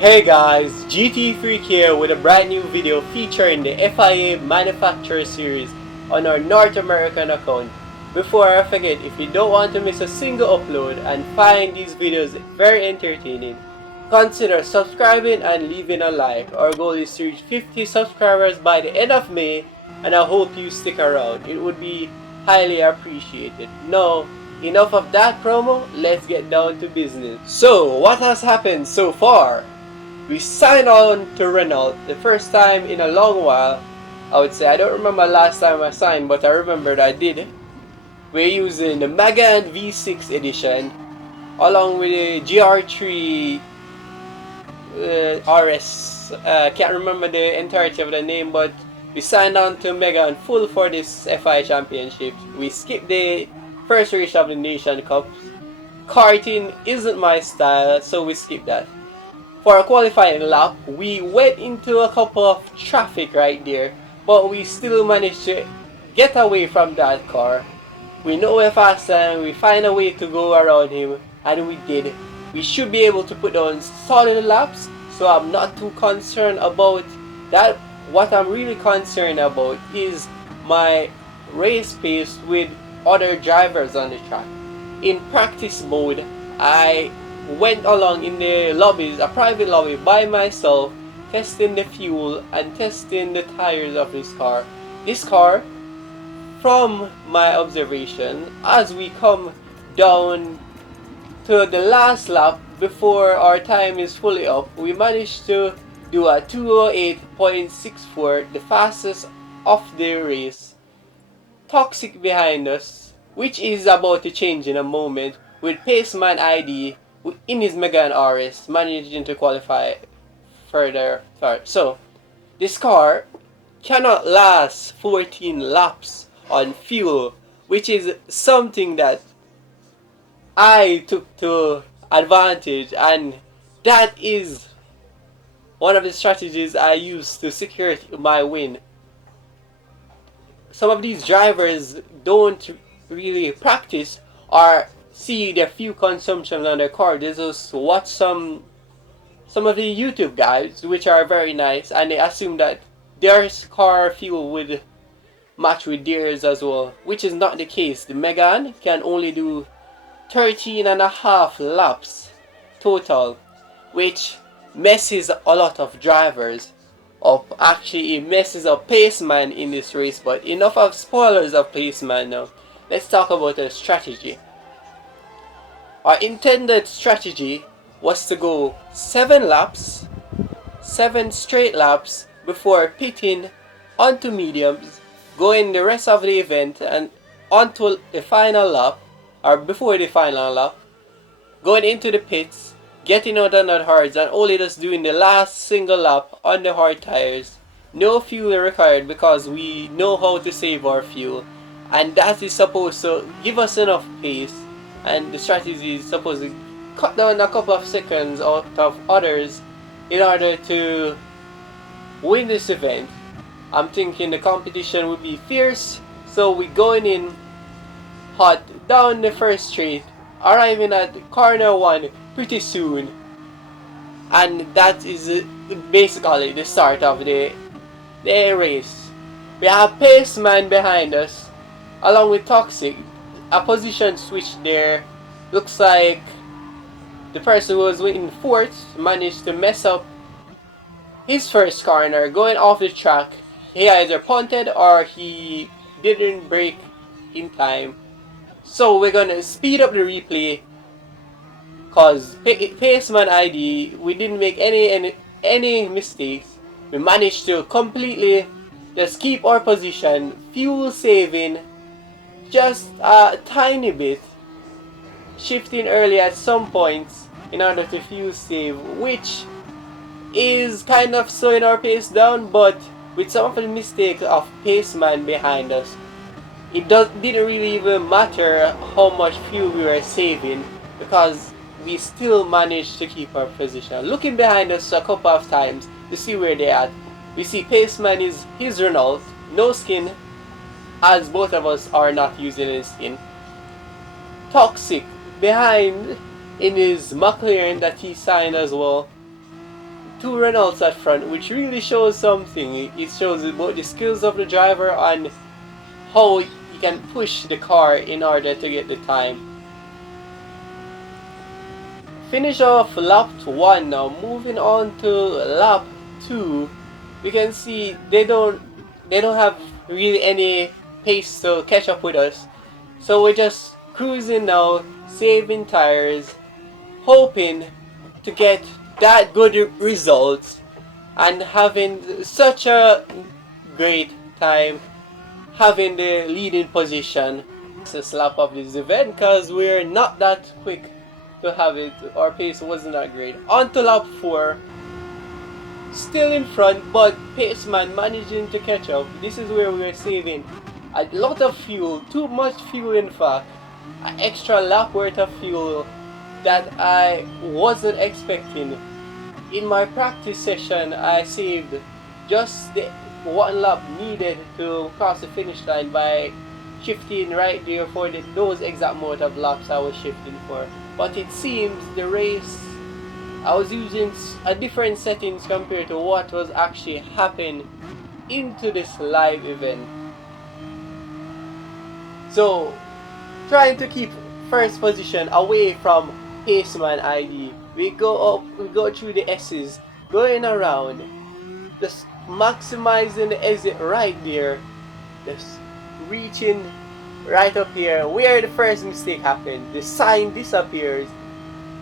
Hey guys, GTFREAK here with a brand new video featuring the FIA Manufacturer Series on our North American account. Before I forget, if you don't want to miss a single upload and find these videos very entertaining, consider subscribing and leaving a like. Our goal is to reach 50 subscribers by the end of May, and I hope you stick around. It would be highly appreciated. Now, enough of that promo, let's get down to business. So, what has happened so far? We signed on to Renault the first time in a long while. I would say I don't remember last time I signed, but I remembered I did. We're using the Megane V6 edition along with the GR3 RS. Can't remember the entirety of the name, but we signed on to Megane full for this FI Championship. We skipped the first race of the Nation Cup. Karting isn't my style, so we skipped that. For a qualifying lap, we went into a couple of traffic right there, but we still managed to get away from that car. We know we're faster and we find a way to go around him, and we did. We should be able to put down solid laps, so I'm not too concerned about that. What I'm really concerned about is my race pace with other drivers on the track. In practice mode, I went along in the lobbies, a private lobby by myself, testing the fuel and testing the tires of this car. This car, from my observation, as we come down to the last lap before our time is fully up, we managed to do a 208.64, the fastest of the race. Toxic behind us, which is about to change in a moment, with Paceman ID in his Megane RS managing to qualify further. So, this car cannot last 14 laps on fuel, which is something that I took to advantage, and that is one of the strategies I used to secure my win. Some of these drivers don't really practice or see their fuel consumption on their car. They just watch some of the YouTube guys, which are very nice, and they assume that their car fuel would match with theirs as well, which is not the case. The Megane can only do 13.5 laps total, which messes a lot of drivers up. Actually, it messes up Paceman in this race, but enough of spoilers of Paceman now. Let's talk about the strategy. Our intended strategy was to go 7 straight laps before pitting onto mediums, going the rest of the event and onto the final lap, or before the final lap, going into the pits, getting out on the hards, and only just doing the last single lap on the hard tires. No fuel required because we know how to save our fuel, and that is supposed to give us enough pace. And the strategy is supposed to cut down a couple of seconds out of others in order to win this event. I'm thinking the competition will be fierce, so we're going in hot down the first straight, arriving at corner 1 pretty soon, and that is basically the start of the race. We have Paceman behind us along with Toxic. A position switch there. Looks like the person who was in 4th managed to mess up his first corner going off the track. He either punted or he didn't brake in time. So we're gonna speed up the replay, cause Paceman ID, we didn't make any mistakes. We managed to completely just keep our position, fuel saving just a tiny bit, shifting early at some points in order to fuel save, which is kind of slowing our pace down. But with some of the mistakes of Paceman behind us, it didn't really even matter how much fuel we were saving, because we still managed to keep our position. Looking behind us a couple of times to see where they're at, we see Paceman is his Renault, no skin, as both of us are not using any skin. Toxic behind in his McLaren that he signed as well. two Renaults at front, which really shows something. It shows about the skills of the driver and how you can push the car in order to get the time. Finish off lap 1 now. Moving on to lap 2, we can see they don't have really any pace to catch up with us. So we're just cruising now, saving tires, hoping to get that good results and having such a great time having the leading position. It's a lap of this event because we're not that quick to have it. Our pace wasn't that great. On to lap 4, still in front, but Paceman managing to catch up. This is where we were saving a lot of fuel, too much fuel in fact, an extra lap worth of fuel that I wasn't expecting. In my practice session, I saved just the 1 lap needed to cross the finish line by shifting right there for those exact amount of laps I was shifting for. But it seems the race, I was using a different settings compared to what was actually happening into this live event. So, trying to keep first position away from Paceman ID. We go up, we go through the S's, going around, just maximizing the exit right there, just reaching right up here where the first mistake happened. The sign disappears.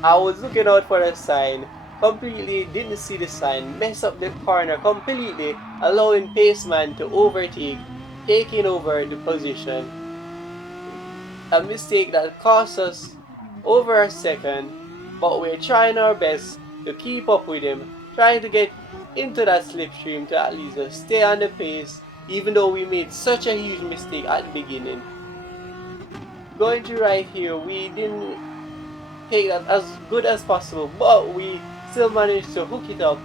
I was looking out for the sign, completely didn't see the sign, mess up the corner completely, allowing Paceman to overtake, taking over the position. A mistake that cost us over a second, but we're trying our best to keep up with him, trying to get into that slipstream to at least stay on the pace, even though we made such a huge mistake at the beginning. Going through right here, we didn't take that as good as possible, but we still managed to hook it up.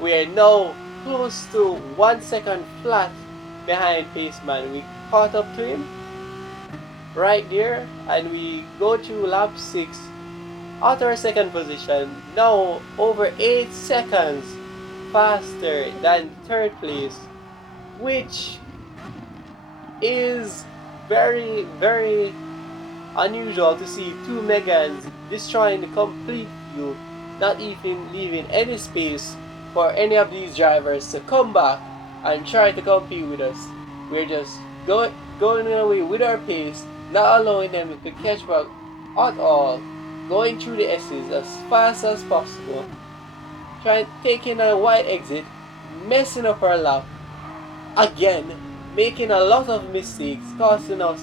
We are now close to 1 second flat behind Paceman. We caught up to him right there, and we go through lap 6 at our second position, now over 8 seconds faster than third place, which is very, very unusual to see two Megans destroying the complete field, not even leaving any space for any of these drivers to come back and try to compete with us. We're just going away with our pace, not allowing them to catch back at all, going through the S's as fast as possible, taking a wide exit, messing up our lap again, making a lot of mistakes, costing us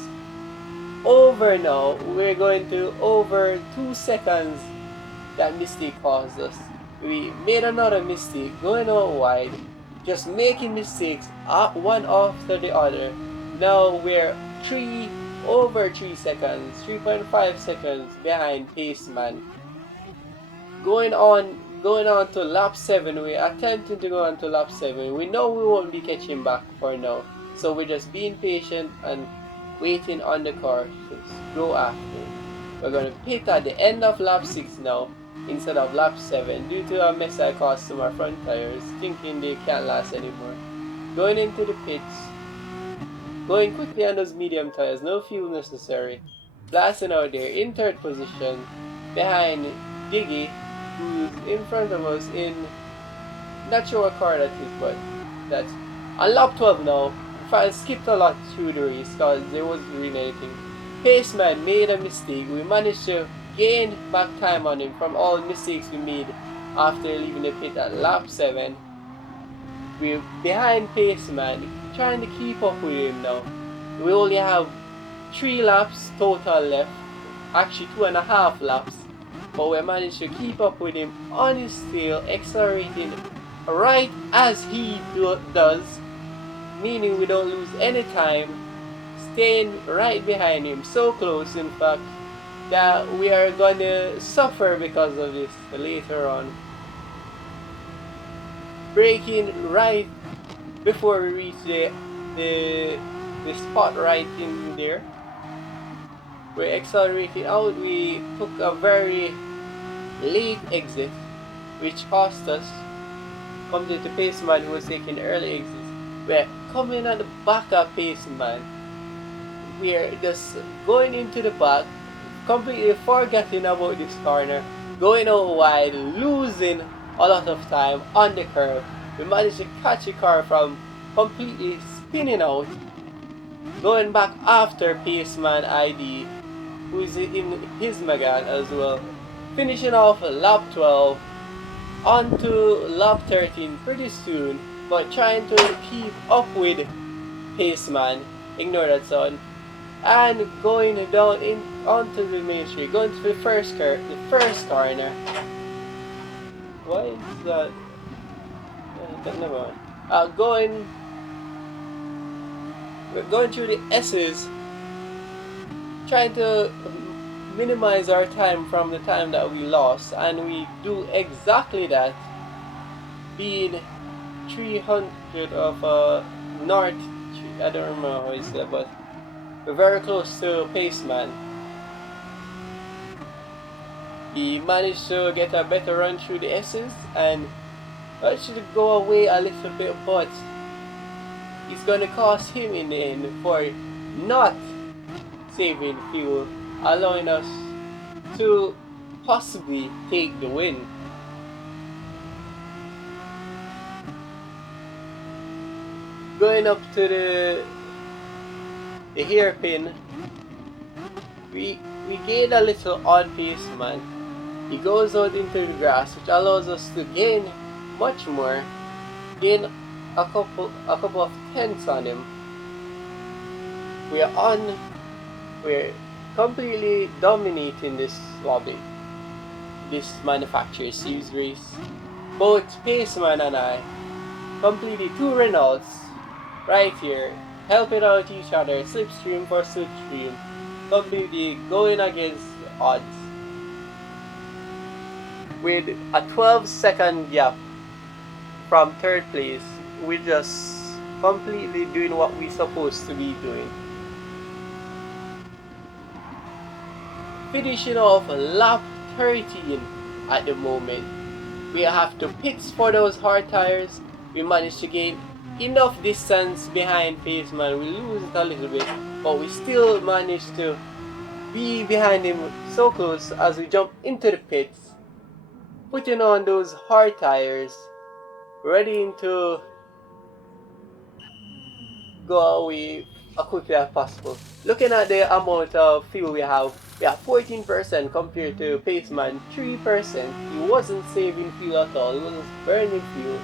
over. Now we're going to over 2 seconds that mistake caused us. We made another mistake going out wide, just making mistakes one after the other. Now we're over 3 seconds, 3.5 seconds behind Paceman. Going on to lap 7, we're attempting to go on to lap 7. We know we won't be catching back for now, so we're just being patient and waiting on the car to go after. We're going to pit at the end of lap 6 now instead of lap 7 due to a mess I caused to my front tires, thinking they can't last anymore. Going into the pits, going quickly on those medium tires, no fuel necessary. Blasting out there in third position behind Diggy, who's in front of us in, not sure what car that is, but that's on lap 12 now. I skipped a lot through the race because there wasn't really anything. Paceman made a mistake. We managed to gain back time on him from all the mistakes we made after leaving the pit at lap 7. We're behind Paceman, trying to keep up with him now. We only have 3 laps total left, actually 2.5 laps, but we managed to keep up with him on his tail, accelerating right as he does, meaning we don't lose any time, staying right behind him, so close in fact that we are gonna suffer because of this later on. Braking right before we reach the spot right in there. We're accelerating out. We took a very late exit, which cost us compared to Paceman who was taking early exits. We're coming at the back of Paceman. We're just going into the back, completely forgetting about this corner, going out wide, losing a lot of time on the curve. We managed to catch the car from completely spinning out, going back after Paceman ID, who is in his Megane as well, finishing off lap 12, on to lap 13 pretty soon, but trying to keep up with Paceman, ignore that sound, and going down onto the main street, going to the first corner. Why is that? Never mind. We're going through the S's, trying to minimize our time from the time that we lost, and we do exactly that, being 300 of north. I don't remember how it's said, but we're very close to Paceman. He managed to get a better run through the S's and actually go away a little bit, but it's gonna cost him in the end for not saving fuel, allowing us to possibly take the win. Going up to the hairpin, we gain a little on Paceman. He goes out into the grass, which allows us to gain much more, gain a couple of tenths on him. We're completely dominating this lobby, this manufacturer series race. Both Paceman and I completed 2 Renaults right here, helping out each other, slipstream for slipstream, completely going against the odds. With a 12-second gap from 3rd place, we're just completely doing what we're supposed to be doing. Finishing off lap 13 at the moment. We have to pits for those hard tires. We managed to gain enough distance behind Paceman. We lose it a little bit, but we still managed to be behind him so close as we jump into the pits, putting on those hard tires, ready to go away as quickly as possible. Looking at the amount of fuel we have 14% compared to Paceman 3%. He wasn't saving fuel at all, he wasn't burning fuel.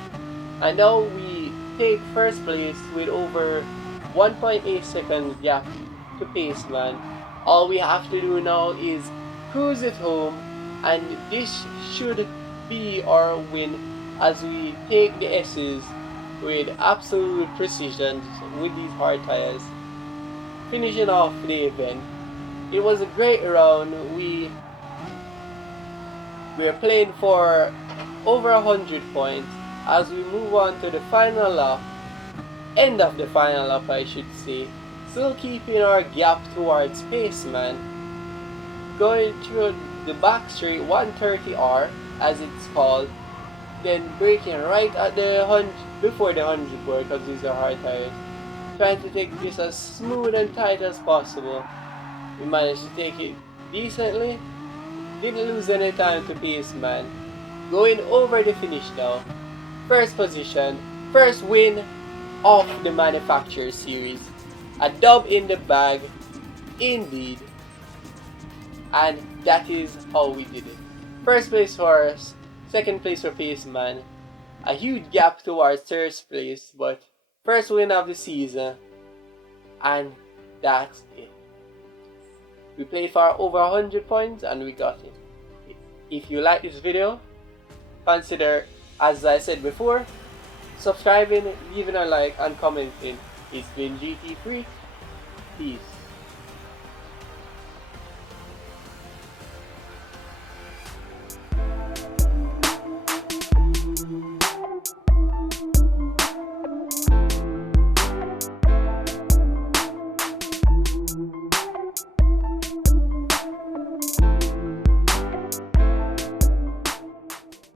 And now we take 1st place with over 1.8 second gap to Paceman. All we have to do now is cruise it home, and this should be our win as we take the S's with absolute precision with these hard tires, finishing off the event. It was a great round. We are playing for over 100 points as we move on to the final lap, end of the final lap I should say, still keeping our gap towards Paceman, going through the back straight 130R as it's called, then braking right at the 100 before the 100 board because these are hard tires, trying to take this as smooth and tight as possible. We managed to take it decently, didn't lose any time to Paceman, going over the finish now. 1st position, 1st win of the manufacturer series, a dub in the bag indeed, and that is how we did it. 1st place for us, 2nd place for Paceman, a huge gap towards 3rd place, but 1st win of the season, and that's it. We played for over 100 points and we got it. If you like this video, consider, as I said before, subscribing, leaving a like and commenting. It's been GTFREAK. Peace.